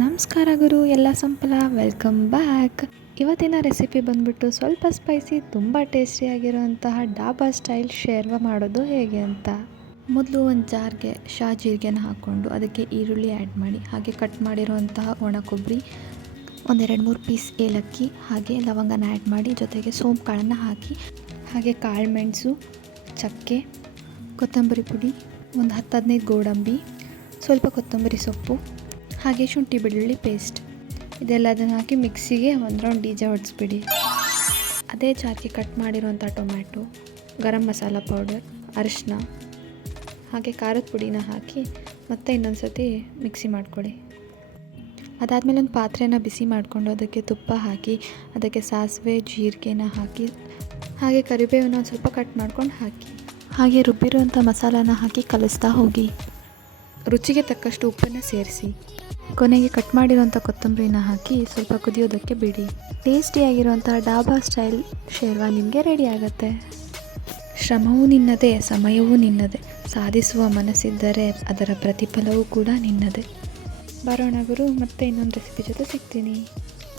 ನಮಸ್ಕಾರ ಗುರು, ಎಲ್ಲ ಸಂಪಲ welcome back. ಇವತ್ತಿನ ರೆಸಿಪಿ ಬಂದ್ಬಿಟ್ಟು ಸ್ವಲ್ಪ ಸ್ಪೈಸಿ, ತುಂಬ ಟೇಸ್ಟಿಯಾಗಿರುವಂತಹ ಡಾಬಾ ಸ್ಟೈಲ್ ಶೇರ್ವ ಮಾಡೋದು ಹೇಗೆ ಅಂತ. ಮೊದಲು ಒಂದು ಜಾರ್ಗೆ ಜೀರಿಗೆನ ಹಾಕ್ಕೊಂಡು ಅದಕ್ಕೆ ಈರುಳ್ಳಿ ಆ್ಯಡ್ ಮಾಡಿ, ಹಾಗೆ ಕಟ್ ಮಾಡಿರುವಂತಹ ಒಣ ಕೊಬ್ಬರಿ, ಒಂದೆರಡು ಮೂರು ಪೀಸ್ ಏಲಕ್ಕಿ, ಹಾಗೆ ಲವಂಗನ ಆ್ಯಡ್ ಮಾಡಿ, ಜೊತೆಗೆ ಸೋಂಪು ಕಾಳನ್ನು ಹಾಕಿ, ಹಾಗೆ ಕಾಳು ಮೆಣಸು, ಚಕ್ಕೆ, ಕೊತ್ತಂಬರಿ ಪುಡಿ, ಒಂದು 10-15 ಗೋಡಂಬಿ, ಸ್ವಲ್ಪ ಕೊತ್ತಂಬರಿ ಸೊಪ್ಪು, ಹಾಗೆ ಶುಂಠಿ ಬೆಳ್ಳುಳ್ಳಿ ಪೇಸ್ಟ್, ಇದೆಲ್ಲದನ್ನು ಹಾಕಿ ಮಿಕ್ಸಿಗೆ ಒಂದು ರೌಂಡ್ ಡಿಜೆ ಹೊಡಿಸ್ಬಿಡಿ. ಅದೇ ಜಾರ್ಗೆ ಕಟ್ ಮಾಡಿರುವಂಥ ಟೊಮ್ಯಾಟೊ, ಗರಂ ಮಸಾಲ ಪೌಡರ್, ಅರಿಶಿನ, ಹಾಗೆ ಖಾರದ ಪುಡಿನ ಹಾಕಿ ಮತ್ತೆ ಇನ್ನೊಂದು ಸತಿ ಮಿಕ್ಸಿ ಮಾಡ್ಕೊಳ್ಳಿ. ಅದಾದಮೇಲೆ ಒಂದು ಪಾತ್ರೆನ ಬಿಸಿ ಮಾಡಿಕೊಂಡು ಅದಕ್ಕೆ ತುಪ್ಪ ಹಾಕಿ, ಅದಕ್ಕೆ ಸಾಸಿವೆ ಜೀರಿಗೆನ ಹಾಕಿ, ಹಾಗೆ ಕರಿಬೇವನ್ನ ಒಂದು ಸ್ವಲ್ಪ ಕಟ್ ಮಾಡ್ಕೊಂಡು ಹಾಕಿ, ಹಾಗೆ ರುಬ್ಬಿರುವಂಥ ಮಸಾಲಾನ ಹಾಕಿ ಕಲಿಸ್ತಾ ಹೋಗಿ. ರುಚಿಗೆ ತಕ್ಕಷ್ಟು ಉಪ್ಪನ್ನು ಸೇರಿಸಿ, ಕೊನೆಗೆ ಕಟ್ ಮಾಡಿರುವಂಥ ಕೊತ್ತಂಬರಿನ ಹಾಕಿ ಸ್ವಲ್ಪ ಕುದಿಯೋದಕ್ಕೆ ಬಿಡಿ. ಟೇಸ್ಟಿಯಾಗಿರುವಂಥ ಡಾಬಾ ಸ್ಟೈಲ್ ಶೇರ್ವ ನಿಮಗೆ ರೆಡಿ ಆಗುತ್ತೆ. ಶ್ರಮವೂ ನಿನ್ನದೇ, ಸಮಯವೂ ನಿನ್ನದೇ, ಸಾಧಿಸುವ ಮನಸ್ಸಿದ್ದರೆ ಅದರ ಪ್ರತಿಫಲವೂ ಕೂಡ ನಿನ್ನದೇ. ಬರೋಣ ಗುರು, ಮತ್ತೆ ಇನ್ನೊಂದು ರೆಸಿಪಿ ಜೊತೆ ಸಿಗ್ತೀನಿ.